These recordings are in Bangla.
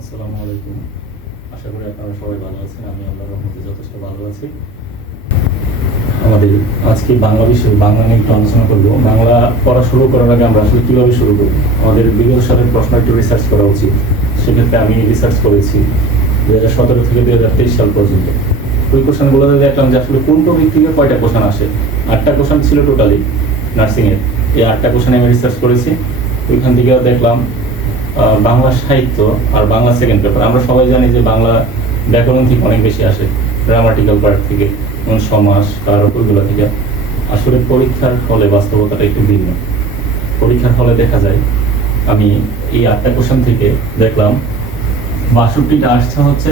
আসসালামু আলাইকুম। আশা করি আপনারা সবাই ভালো আছেন। আমি আল্লাহর রহমতে যথেষ্ট ভালো আছি। আমাদের আজকে বাংলা বিষয় বাংলা নিয়ে একটু আলোচনা করব। বাংলা পড়া শুরু করার আগে আমরা আসলে কীভাবে শুরু করব, আমাদের বিগত সালের প্রশ্ন একটু রিসার্চ করা উচিত। সেক্ষেত্রে আমি রিসার্চ করেছি 2017 থেকে 2023 সাল পর্যন্ত। ওই কোশ্চেনগুলোতে দেখলাম যে আসলে কোন টপিক থেকে কয়টা কোশ্চেন আসে। 8টা কোশ্চেন ছিল টোটালি নার্সিংয়ের। এই 8টা কোশ্চেন আমি রিসার্চ করেছি। ওইখান থেকে দেখলাম বাংলা সাহিত্য আর বাংলা সেকেন্ড পেপার। আমরা সবাই জানি যে বাংলা ব্যাকরণ থেকে অনেক বেশি আসে, গ্রামাটিক্যাল পার্ট থেকে, যেমন সমাস, কারক, ওইগুলো থেকে। আসলে পরীক্ষার হলে বাস্তবতাটা একটু ভিন্ন। পরীক্ষার হলে দেখা যায় আমি এই 8টা কোশ্চেন থেকে দেখলাম 62টা আসছে হচ্ছে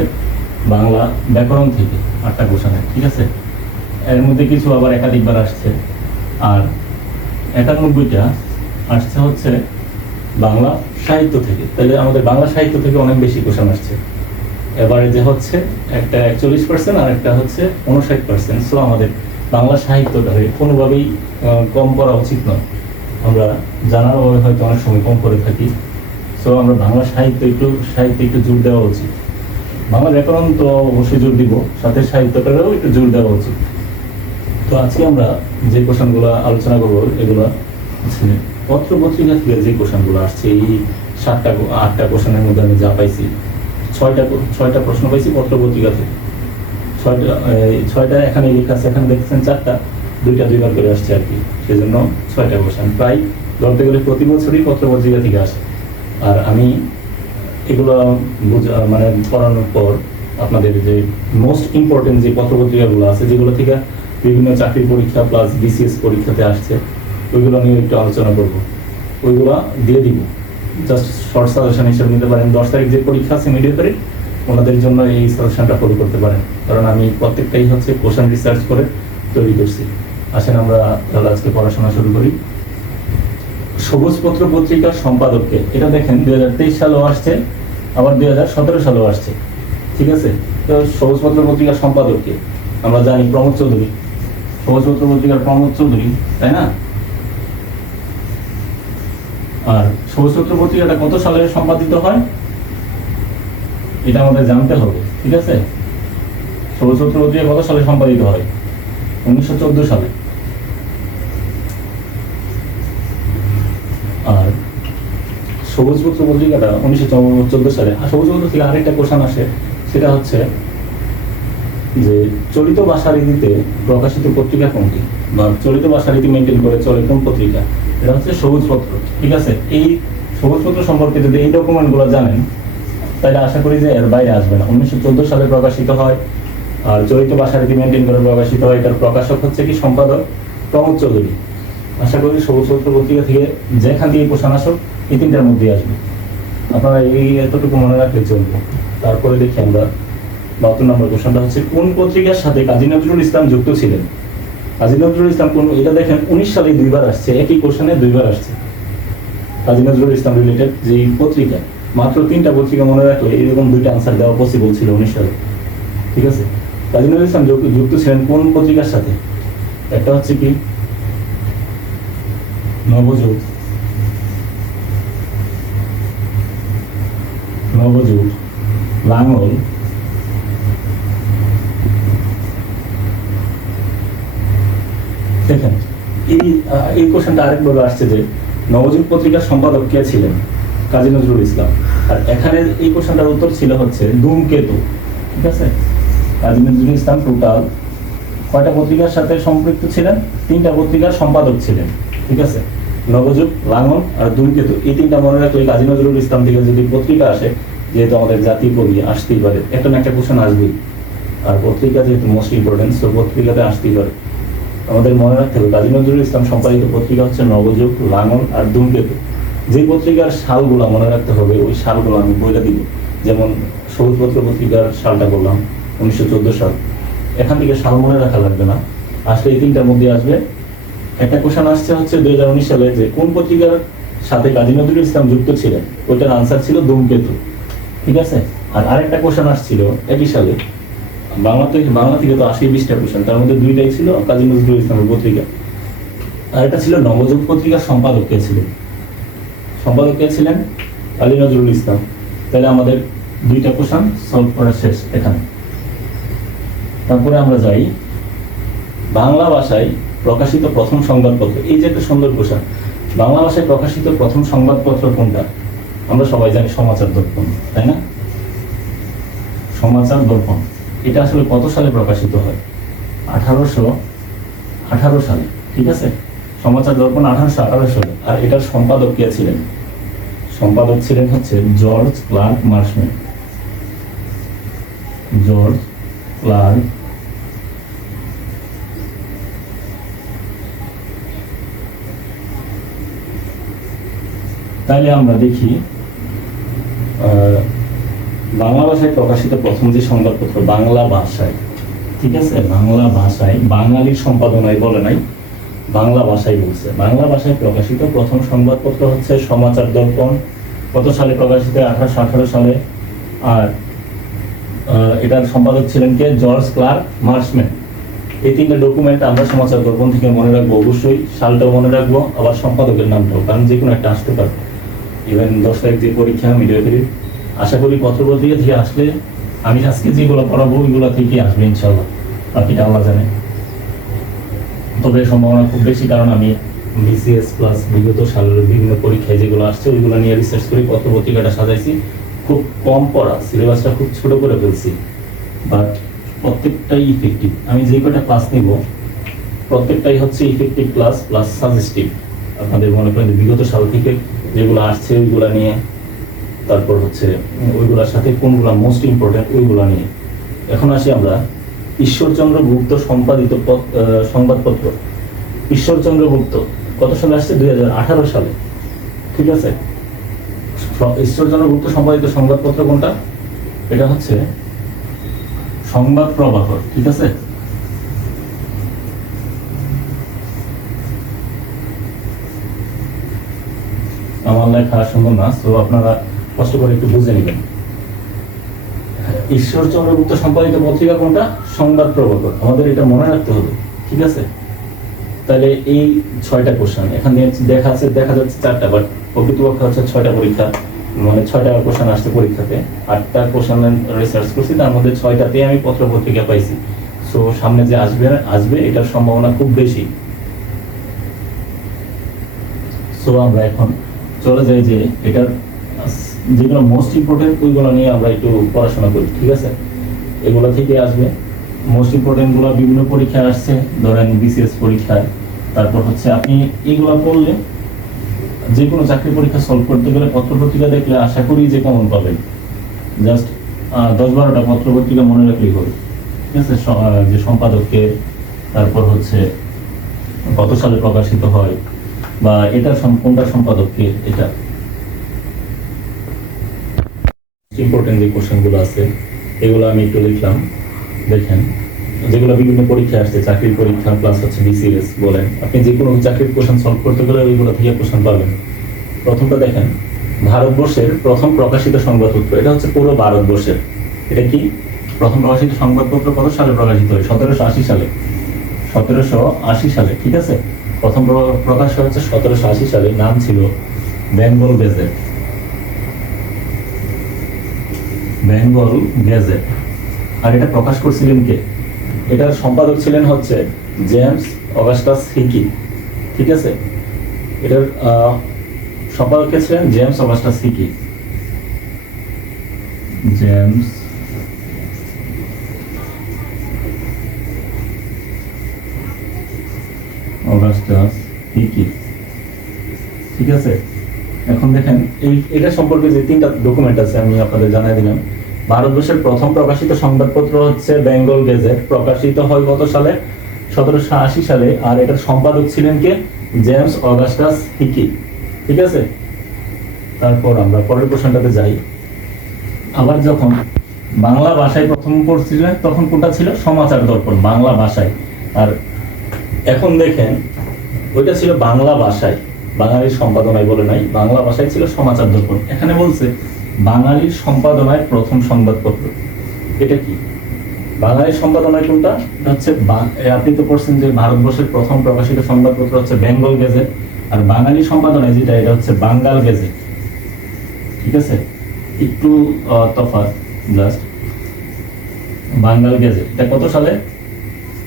বাংলা ব্যাকরণ থেকে, 8টা কোশ্চেনে, ঠিক আছে। এর মধ্যে কিছু আবার একাধিকবার আসছে, আর 91টা আসছে হচ্ছে বাংলা সাহিত্য থেকে। তাহলে আমাদের বাংলা সাহিত্য থেকে অনেক বেশি কোশ্চেন আসছে। এবারে যে হচ্ছে একটা 41% আর একটা হচ্ছে 59%। সো আমাদের বাংলা সাহিত্যটাকে কোনোভাবেই কম করা উচিত নয়। আমরা জানার অভাবে হয়তো অনেক সময় কম করে থাকি। সো আমরা বাংলা সাহিত্যে একটু জোর দেওয়া উচিত। বাংলা ব্যাকরণ তো অবশ্যই জোর দিব, সাথে সাহিত্যটারও একটু জোর দেওয়া উচিত। তো আজকে আমরা যে কোশ্চেনগুলো আলোচনা করবো এগুলো হচ্ছে পত্র পত্রিকা থেকে যে কোশ্চেনগুলো আসছে। এই 8টা কোশ্চেনের মধ্যে আমি যা পাইছি, ছয়টা প্রশ্ন পাইছি পত্র পত্রিকা থেকে। ছয়টা এখানে লেখা আছে, এখানে দেখছেন 4টা, 2টা 2বার করে আসছে আর কি। সেজন্য 6টা কোশ্চেন প্রায় ধরতে গেলে প্রতি বছরই পত্র পত্রিকা থেকে আসে। আর আমি এগুলো মানে পড়ানোর পর আপনাদের যে মোস্ট ইম্পর্টেন্ট যে পত্র পত্রিকাগুলো আছে, যেগুলো থেকে বিভিন্ন চাকরির পরীক্ষা প্লাস বিসিএস পরীক্ষাতে আসছে, ওইগুলো নিয়ে একটু আলোচনা করব। ওইগুলো দিয়ে দিব, জাস্ট শর্ট সাজেশন হিসেবে নিতে পারেন। 10 তারিখ যে পরীক্ষা আছে মিডিয়াতে, ওনাদের জন্য এই সাজেশনটা ফলো করতে পারেন, কারণ আমি প্রত্যেকটাই হচ্ছে কোশ্চেন রিসার্চ করে তৈরি করছি। আসেন আমরা তাহলে আজকে পড়াশোনা শুরু করি। সবুজ পত্র পত্রিকার সম্পাদককে, এটা দেখেন 2023 সালেও আসছে, আবার 2017 সালেও আসছে, ঠিক আছে। তো সবুজ পত্র পত্রিকার সম্পাদককে আমরা জানি প্রমোদ চৌধুরী, সবুজ পত্র পত্রিকার প্রমোদ চৌধুরী, তাই না? আর সবুজ পত্র পত্রিকাটা কত সালে সম্পাদিত হয় এটা আমাদের জানতে হবে, ঠিক আছে। সবুজ পত্র পত্রিকা কত সালে সম্পাদিত হয়? 1914 সালে। আর সবুজ পত্র পত্রিকাটা 1914 সালে। আর সবুজ পত্র থেকে আরেকটা কোশ্চেন আসে, সেটা হচ্ছে যে চলিত ভাষা রীতিতে প্রকাশিত পত্রিকা কোনটি, বা চলিত ভাষা রীতি মেনটেন করে চলে কোন পত্রিকা? এটা হচ্ছে সবুজ পত্র, ঠিক আছে। এই সবুজ পত্র সম্পর্কে যদি এই ডকুমেন্টগুলো জানেন, তাহলে আশা করি যে এর বাইরে আসবে না। 1914 সালে প্রকাশিত হয়, আর চলিত ভাষা রীতি মেনটেন করে প্রকাশিত হয়। এটার প্রকাশক হচ্ছে কি, সম্পাদক প্রমোদ চৌধুরী। আশা করি সবুজ পত্র পত্রিকা থেকে যেখান দিয়ে কোশ্চেন আসুক, এই 3টার মধ্যেই আসবে। আপনারা এই এতটুকু মনে রাখলে চলবে। তারপরে দেখি আমরা 72 নম্বর কোশ্চেনটা হচ্ছে, কোন পত্রিকার সাথে কাজী নজরুল ইসলাম যুক্ত ছিলেন? কাজী নজরুল ইসলাম কোন, এটা দেখেন 19 সালে 2বার আসছে, একই কোশ্চেনে 2বার আসছে। কাজী নজরুল ইসলাম রিলেটেড যে পত্রিকা, মাত্র 3টা পত্রিকা মনে রাখলে এরকম 2টা আনসার দেওয়া পসিবল ছিল 19 সালে, ঠিক আছে। কাজী নজরুল ইসলাম যুক্ত ছিলেন কোন পত্রিকার সাথে? একটা হচ্ছে কি নবযুগ, লাঙল, দেখেন এই কোশ্চেনটা আরেকবার আসছে যে নবযুগ পত্রিকার সম্পাদক কে ছিলেন? কাজী নজরুল ইসলাম। আর এখানে এই কোশ্চেনটার উত্তর ছিল হচ্ছে ধূমকেতু, ঠিক আছে। কাজী নজরুল ইসলাম টোটাল কয়টা পত্রিকার সাথে সম্পৃক্ত ছিলেন? 3টা পত্রিকার সম্পাদক ছিলেন, ঠিক আছে। নবযুগ, লাঙল আর ধূমকেতু, এই 3টা মনে রাখলে কাজী নজরুল ইসলাম থেকে যদি পত্রিকা আসে, যেহেতু আমাদের জাতীয় কবি, আসতেই পারে, একটা না একটা কোশ্চেন আসবেই। আর পত্রিকা যেহেতু মোস্ট ইম্পর্টেন্ট, সো পত্রিকাতে আসতেই পারে। আমাদের মনে রাখতে হবে কাজী নজরুল ইসলাম সম্পাদিত পত্রিকা হচ্ছে নবযুগ, লাঙল আর ধূমকেতু। যে পত্রিকার সালগুলো মনে রাখতে হবে, ওই সালগুলো আমি বলে দিব। যেমন সবুজ পত্র পত্রিকার সালটা বললাম 1914 সাল, এখান থেকে সাল মনে রাখা লাগবে না, আসলে এই 3টার মধ্যে আসবে। একটা কোশ্চেন আসছে হচ্ছে 2019 সালে যে কোন পত্রিকার সাথে কাজী নজরুল ইসলাম যুক্ত ছিলেন, ওইটার আনসার ছিল ধূমকেতু, ঠিক আছে। আর আরেকটা কোশ্চেন আসছিল একই সালে, বাংলা থেকে তো 80-20টা কোশ্চেন, তার মধ্যে 2টাই ছিল কাজী নজরুল ইসলামের পত্রিকা। আর এটা ছিল নবযুগ পত্রিকার সম্পাদক কে ছিলেন? কাজী নজরুল ইসলাম। তাহলে আমাদের 2টা কোশ্চেন সলভ করা শেষ এখানে। তারপরে আমরা যাই বাংলা ভাষায় প্রকাশিত প্রথম সংবাদপত্র। এই যে একটা সুন্দর কোশ্চেন, বাংলা ভাষায় প্রকাশিত প্রথম সংবাদপত্র কোনটা? আমরা সবাই জানি সমাচার দর্পণ, তাই না? সমাচার দর্পণ এটা আসলে কত সালে প্রকাশিত হয়? 1818 সালে, ঠিক আছে? সমাচার দর্পণ 1818 সালে। আর এটার সম্পাদক কে ছিলেন? সম্পাদক ছিলেন হচ্ছে George Clark Marshman. George Clark তাইলে আমরা দেখি বাংলা ভাষায় প্রকাশিত প্রথম যে সংবাদপত্র, বাংলা ভাষায়, ঠিক আছে, বাংলা ভাষায়, বাঙালির সম্পাদনায় বলে নাই, বাংলা ভাষায় বলছে। বাংলা ভাষায় প্রকাশিত প্রথম সংবাদপত্র হচ্ছে সমাচার দর্পণ। কত সালে প্রকাশিত? 1818 সালে। আর এটার সম্পাদক ছিলেন কে? George Clark Marshman. এই 3টা ডকুমেন্ট আমরা সমাচার দর্পণ থেকে মনে রাখবো, অবশ্যই সালটাও মনে রাখবো, আবার সম্পাদকের নামটাও, কারণ যে কোনো একটা আসতে পারে। ইভেন 10 তারিখ যে পরীক্ষা মিডিয়াফেরি, আশা করি পত্রপত্রিকা থেকে আসলে, আমি আজকে যেগুলো পড়াবো ওইগুলো থেকেই আসবে ইনশাআল্লাহ, বাকিটা আল্লাহ জানে। তবে সম্ভাবনা খুব বেশি, কারণ আমি বিসিএস প্লাস বিগত সালের বিভিন্ন পরীক্ষায় যেগুলো আসছে ওইগুলো নিয়ে রিসার্চ করে পত্রপত্রিকাটা সাজাইছি। খুব কম পড়া, সিলেবাসটা খুব ছোট করে ফেলছি, বাট প্রত্যেকটাই ইফেক্টিভ। আমি যে কটা ক্লাস নিব প্রত্যেকটাই হচ্ছে ইফেক্টিভ ক্লাস প্লাস সাজেস্টিভ। আপনাদের মনে করেন বিগত সাল থেকে যেগুলো আসছে ওইগুলো নিয়ে, তারপর হচ্ছে ওইগুলোর সাথে কোনগুলো মোস্ট ইম্পর্টেন্ট ওইগুলো নিয়ে। এখন আসি আমরা ঈশ্বরচন্দ্র গুপ্ত সম্পাদিত সংবাদপত্র। ঈশ্বরচন্দ্র গুপ্ত কত সালে আসছে? 2018 সালে, ঠিক আছে? ঈশ্বরচন্দ্র গুপ্ত সম্পাদিত সংবাদপত্র কোনটা? এটা হচ্ছে সংবাদ প্রভাকর, ঠিক আছে? আমার লেখা সুন্দর না, তো আপনারা কষ্ট করে একটু বুঝে নেবেন। ঈশ্বরচন্দ্র গুপ্ত সম্পাদিত পত্রিকা কোনটা? সংবাদ প্রভাকর। আমাদের এটা মনে রাখতে হবে, ঠিক আছে? তাহলে এই 6টা কোশ্চেন এখানে দেখা যাচ্ছে 4টা, বাট প্রকৃতপক্ষে হচ্ছে 6টা পরীক্ষা, মানে 6টা কোশ্চেন আসছে পরীক্ষাতে। 8টা কোশ্চেন রিসার্চ করছি, তার মধ্যে 6টাতে আমি পত্রিকা পাইছি। সো সামনে যে আসবে এটার সম্ভাবনা খুব বেশি। সো আমরা এখন চলে যাই যে এটার যেগুলো মোস্ট ইম্পর্টেন্ট ওইগুলো নিয়ে আমরা একটু পড়াশোনা করি, ঠিক আছে? এগুলো থেকে আসবে মোস্ট ইম্পর্টেন্ট গুলো, বিভিন্ন পরীক্ষায় আসছে, ধরেন বিসিএস পরীক্ষায়। তারপর হচ্ছে আপনি এইগুলো পড়লে যে কোনো চাকরি পরীক্ষা সলভ করতে গেলে পত্রপত্রিকা দেখলে আশা করি যে কমন পাবেন। জাস্ট 10-12টা পত্রপত্রিকা মনে রাখলেই হবে, ঠিক আছে? যে সম্পাদককে, তারপর হচ্ছে কত সালে প্রকাশিত হয়, বা এটার কোনটা সম্পাদককে, এটা ইম্পর্টেন্ট যে কোশ্চেনগুলো আছে এগুলো আমি একটু লিখলাম। দেখেন যেগুলো বিভিন্ন পরীক্ষায় আসছে, চাকরির পরীক্ষা প্লাস হচ্ছে বিসিএস বলেন, আপনি যে কোনো চাকরির কোশ্চেন সলভ করতে গেলে ওইগুলো থেকে কোশ্চেন পাবেন। প্রথমটা দেখেন, ভারতবর্ষের প্রথম প্রকাশিত সংবাদপত্র। এটা হচ্ছে পুরো ভারতবর্ষের। এটা কি? প্রথম প্রকাশিত সংবাদপত্র কত সালে প্রকাশিত হয়? 1780 সালে। 1780 সালে, ঠিক আছে? প্রথম প্রকাশ হয়েছে 1780 সালে। নাম ছিল বেঙ্গল গেজেট। বেঙ্গল গেজেট। আর এটা প্রকাশ করছিলেন কে? এটার সম্পাদক ছিলেন হচ্ছে জেমস অগাস্টাস হিকি, ঠিক আছে? এটার সম্পাদক কে ছিলেন? James Augustus Hicky. James Augustus Hicky, ঠিক আছে? এখন দেখেন এটা সম্পর্কে যে 3টা ডকুমেন্ট আছে আমি আপনাদের জানাই দিলাম। ভারতবর্ষের প্রথম প্রকাশিত সংবাদপত্র হচ্ছে বেঙ্গল গেজেট। প্রকাশিত হয় কত সালে? 1780 সালে। আর এটার সম্পাদক ছিলেন কে? জেমস অগাস্টাস হিকি, ঠিক আছে? তারপর আমরা পরের প্রশ্নটাতে যাই। আবার যখন বাংলা ভাষায় প্রথম পড়ছিলেন তখন কোনটা ছিল? সমাচার দর্পণ, বাংলা ভাষায়। আর এখন দেখেন ওইটা ছিল বাংলা ভাষায়, বাঙালির সম্পাদনায় বলে নাই, বাংলা ভাষায় ছিল সমাচার দর্পণ। এখানে বলছে বাঙালির সম্পাদনায় প্রথম সংবাদপত্র। এটা কি? বাঙালির সম্পাদনায় কোনটা? এটা হচ্ছে আপনি তো পড়ছেন যে ভারতবর্ষের প্রথম প্রকাশিত সংবাদপত্র হচ্ছে বেঙ্গল গেজেট, আর বাঙালি সম্পাদনায় যেটা এটা হচ্ছে বাঙ্গাল গেজেট, ঠিক আছে? একটু তফাৎ জাস্ট। বাঙ্গাল গেজেট এটা কত সালে,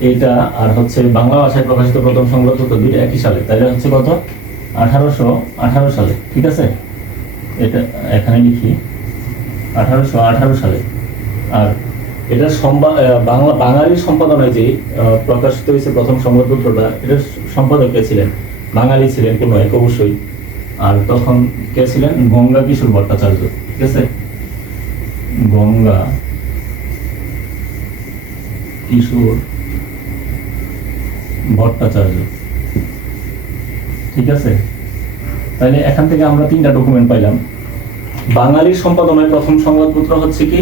এটা আর হচ্ছে বাংলা ভাষায় প্রকাশিত প্রথম সংবাদপত্র দুইটা একই সালে, তাহলে হচ্ছে কত 1818 সালে। ঠিক আছে, এটা এখানে লিখি 1818 সালে। আর এটা বাঙালি সম্পাদনায় যে প্রকাশিত হয়েছে প্রথম সংবাদপত্রটা, এটার সম্পাদক কে ছিলেন, বাঙালি ছিলেন কোনো এক অবশ্যই। আর তখন কে ছিলেন, গঙ্গা কিশোর ভট্টাচার্য। ঠিক আছে, গঙ্গা কিশোর ভট্টাচার্য। ঠিক আছে, তাহলে এখান থেকে আমরা তিনটা ডকুমেন্ট পাইলাম। বাঙালির সম্পাদনায় প্রথম সংবাদপত্র হচ্ছে কি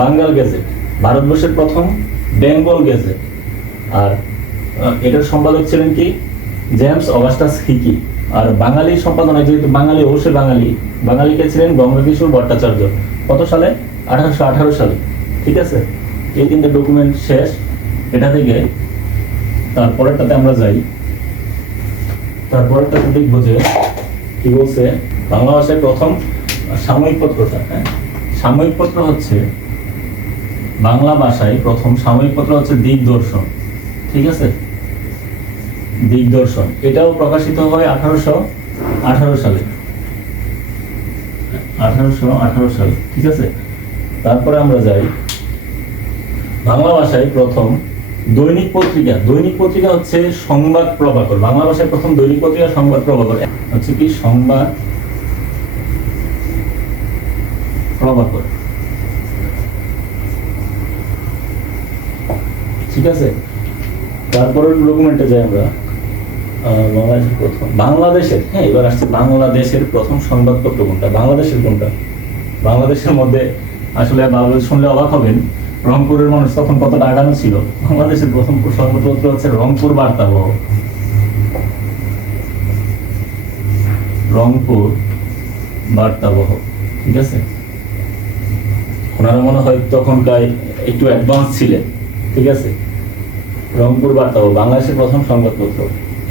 বাঙ্গাল গেজেট, ভারতবর্ষের প্রথম বেঙ্গল গেজেট। আর এটার সম্পাদক ছিলেন কি জেমস অগাস্টাস হিকি। আর বাঙালি সম্পাদনায়, যেহেতু বাঙালি অবশ্যই বাঙালিকে ছিলেন গঙ্গাকিশোর ভট্টাচার্য। কত সালে, 1818 সালে। ঠিক আছে, এই তিনটে ডকুমেন্ট শেষ। এটা থেকে তারপরেরটাতে আমরা যাই। তারপরেরটাতে দেখবো যে কি বলছে, বাংলা ভাষায় প্রথম সাময়িক পত্রটা। হ্যাঁ, সাময়িক পত্র হচ্ছে বাংলা ভাষায় প্রথম সাময়িক পত্র হচ্ছে দিগদর্শন। ঠিক আছে, দিগদর্শন এটাও প্রকাশিত হয় 1818 সালে। 1818 সালে। ঠিক আছে, তারপরে আমরা যাই বাংলা ভাষায় প্রথম দৈনিক পত্রিকা। দৈনিক পত্রিকা হচ্ছে সংবাদ প্রভাকর। বাংলা ভাষায় প্রথম দৈনিক পত্রিকা সংবাদ প্রভাকর হচ্ছে কি সংবাদ প্রভাকর। ঠিক আছে, তারপরের ডকুমেন্টে যাই আমরা। বাংলাদেশের প্রথম, বাংলাদেশের, হ্যাঁ এবার আসছে বাংলাদেশের প্রথম সংবাদপত্র কোনটা, বাংলাদেশের কোনটা। বাংলাদেশের মধ্যে আসলে শুনলে অবাক হবেন, রংপুরের মানুষ তখন কতটা আগানো ছিল। বাংলাদেশের প্রথম সংবাদপত্র হচ্ছে রংপুর বার্তাবহ। রংপুর বার্তাবহ। ঠিক আছে, ওনারা মনে হয় তখনকার একটু অ্যাডভান্স ছিলেন। ঠিক আছে, রংপুর বার্তাবহ বাংলাদেশের প্রথম সংবাদপত্র।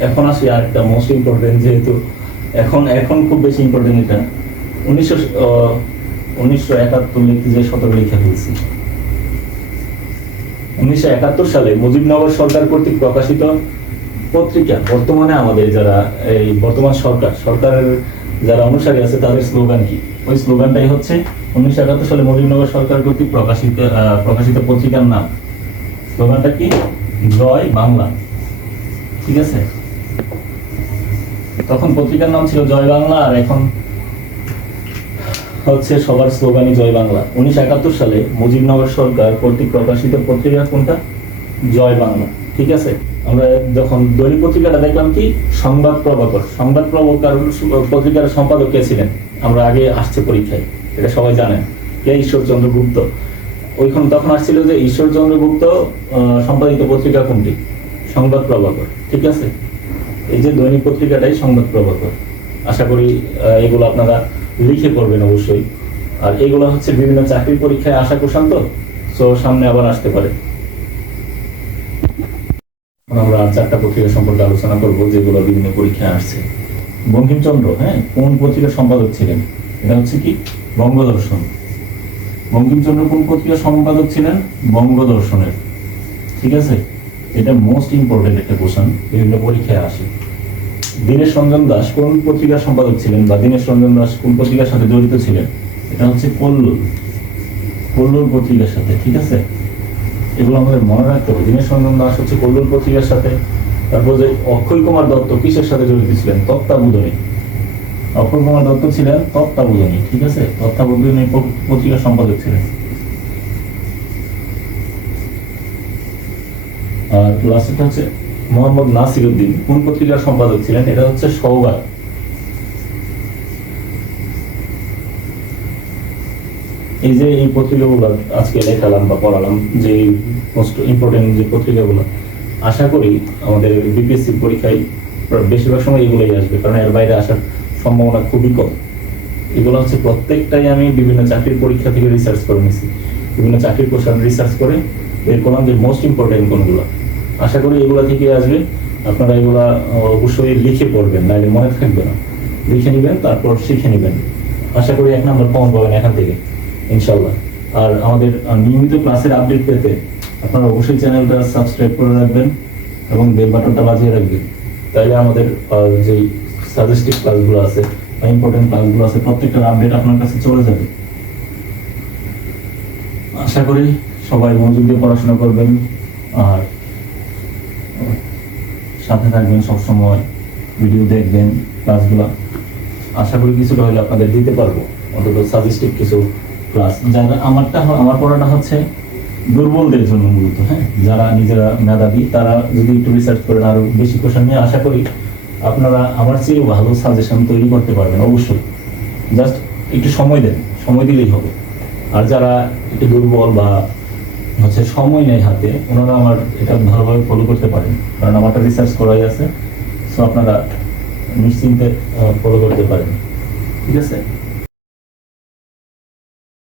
এখন আসি আরেকটা মোস্ট ইম্পর্টেন্ট, যেহেতু এখন খুব বেশি ইম্পর্টেন্ট। এটা 1971 লিখতে যে 17 লিখে ফেলছি। 1971 সালে মুজিবনগর সরকার কর্তৃক প্রকাশিত পত্রিকা। বর্তমানে আমাদের যারা এই বর্তমান সরকারের যারা অনুসারী আছে তাদের স্লোগান কি, ওই স্লোগানটাই হচ্ছে 1971 সালে মুজিবনগর সরকার কর্তৃক প্রকাশিত পত্রিকার নাম। স্লোগানটা কি, জয় বাংলা। ঠিক আছে, তখন পত্রিকার নাম ছিল জয় বাংলা, আর এখন হচ্ছে সবার স্লোগানই জয় বাংলা। 1971 সালে মুজিবনগর সরকার কর্তৃক প্রকাশিত পত্রিকা কোনটা, জয় বাংলা। ঠিক আছে, আমরা যখন দৈনিক পত্রিকাটা দেখলাম কি সংবাদ প্রভাকর। সংবাদ প্রভাকর পত্রিকার সম্পাদক কে ছিলেন, আমরা আগে আসছে পরীক্ষায়, এটা সবাই জানেন, কে, ঈশ্বরচন্দ্র গুপ্ত। ওইখানে তখন আসছিল যে ঈশ্বরচন্দ্র গুপ্ত সম্পাদিত পত্রিকা কোনটি, সংবাদ প্রভাকর। ঠিক আছে, এই যে দৈনিক পত্রিকাটাই সংবাদ প্রভাকর। আশা করি এগুলো আপনারা লিখে করবেন অবশ্যই। আর এগুলো হচ্ছে বিভিন্ন চাকরির পরীক্ষায় আসা কোশ্চেন, তো সামনে আবার আসতে পারে। আমরা 4টা পত্রিকা সম্পর্কে আলোচনা করব যেগুলো বিভিন্ন পরীক্ষায় আসছে। বঙ্কিমচন্দ্র, হ্যাঁ, কোন পত্রিকার সম্পাদক ছিলেন, এটা হচ্ছে কি বঙ্গদর্শন। বঙ্কিমচন্দ্র কোন পত্রিকার সম্পাদক ছিলেন, বঙ্গদর্শনের। ঠিক আছে, এটা মোস্ট ইম্পর্টেন্ট একটা কোশ্চেন, বিভিন্ন পরীক্ষায় আসে। দীনেশ রঞ্জন দাস কোন পত্রিকার সম্পাদক ছিলেন, বা দীনেশ রঞ্জন দাস কোন পত্রিকার সাথে জড়িত ছিলেন, এটা হচ্ছে কল্লোল পত্রিকার সাথে। ঠিক আছে, এগুলো আমাদের মনে রাখতে হবে। দীনেশ রঞ্জন দাস হচ্ছে কল্লোল পত্রিকার সাথে। তারপর যে অক্ষয় কুমার দত্ত কিসের সাথে জড়িত ছিলেন, তত্ত্বাবধানী। অক্ষয় কুমার দত্ত ছিলেন তত্ত্বাবধানী। ঠিক আছে, তত্ত্বাবধানী পত্রিকার সম্পাদক ছিলেন। আর লাস্টটা হচ্ছে মোহাম্মদ নাসিরউদ্দিন কোন পত্রিকার সম্পাদক ছিলেন, এটা হচ্ছে সওগাত। এই যে এই পত্রিকাগুলো আজকে লেখালাম বা পড়ালাম, যে মোস্ট ইম্পর্টেন্ট যে পত্রিকাগুলো, আশা করি আমাদের বিপিএসসি পরীক্ষায় বেশিরভাগ সময় এগুলোই আসবে, কারণ এর বাইরে আসার সম্ভাবনা খুবই কম। এগুলো হচ্ছে প্রত্যেকটাই আমি বিভিন্ন চাকরির পরীক্ষা থেকে রিসার্চ করে নিয়েছি, বিভিন্ন চাকরির কোশ্চেন রিসার্চ করে বের করলাম যে মোস্ট ইম্পর্টেন্ট কোনগুলো। আশা করি এগুলা থেকে আসবে। আপনারা এগুলা অবশ্যই লিখে পড়বেন, নাহলে মনে থাকবে না। লিখে নেবেন, তারপর শিখে নেবেন। আশা করি 1 নম্বর কমন পাবেন এখান থেকে। ইনশাল্লাহ। আর আমাদের নিয়মিত ক্লাসের আপডেট পেতে আপনারা অবশ্যই চ্যানেলটা সাবস্ক্রাইব করে রাখবেন এবং বেল বাটনটা বাজিয়ে রাখবেন। তাইলে আমাদের যেই সাজেস্টিভ ক্লাসগুলো আছে বা ইম্পর্টেন্ট ক্লাসগুলো আছে প্রত্যেকটার আপডেট আপনার কাছে চলে যাবে। আশা করি সবাই মনোযোগ দিয়ে পড়াশোনা করবেন আর সাথে থাকবেন, সবসময় ভিডিও দেখবেন ক্লাসগুলো। আশা করি কিছুটা হলে আপনাদের দিতে পারবো, অন্তত সাজেস্টিভ কিছু ক্লাস। যারা আমার পড়াটা হচ্ছে দুর্বলদের জন্য মূলত, হ্যাঁ, যারা নিজেরা মেধাবী তারা যদি একটু রিসার্চ করেন আরো বেশি কোশ্চেন নিয়ে, আশা করি আপনারা আমার চেয়ে ভালো সাজেশন তৈরি করতে পারবেন। অবশ্যই জাস্ট একটু সময় দেন, সময় দিলেই হবে। আর যারা একটু দুর্বল বা হচ্ছে সময় নেই হাতে, ওনারা আমার এটা ভালোভাবে ফলো করতে পারেন, কারণ আমারটা রিসার্চ করাই আছে। সো আপনারা নিশ্চিন্তে ফলো করতে পারেন, ঠিক আছে।